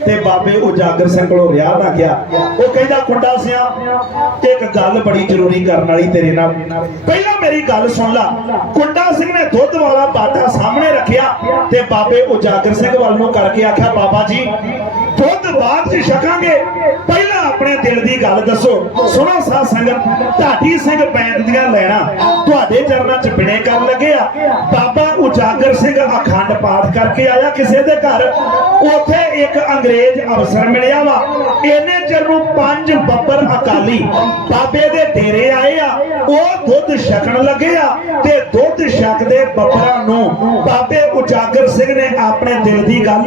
ते बाबे उजागर सिंह को रिहा ना गया। वो कहता कुंडा सिया एक गल बड़ी जरूरी करने वाली तेरे नाल, पहला मेरी गल सुन ला। कुंडा सिंह ने दुध वाला बाटा सामने रखिया ते बाबे उजागर सिंह वाल नूं करके आख्या बाबा जी दुध बाद च छकांगे, पहला अपने दिल की गल दसो। सुनो साध संगत, ढाडी सिंह पैंट दियां लैणा तुहाडे चरनां च बिणे कर लगे आ। बाबा उजागर सिंह अखंड पाठ करके आया किसी दे घर, उथे एक अंग्रेज अफसर मिलिया वा। इन्ने चिर नूं 5 बब्बर अकाली बाबे दे डेरे आए आ, वो दुध छकण लगे आ ते दुध छकदे बब्बरां नूं बाबे उजागर सिंह ने अपने दिल की गल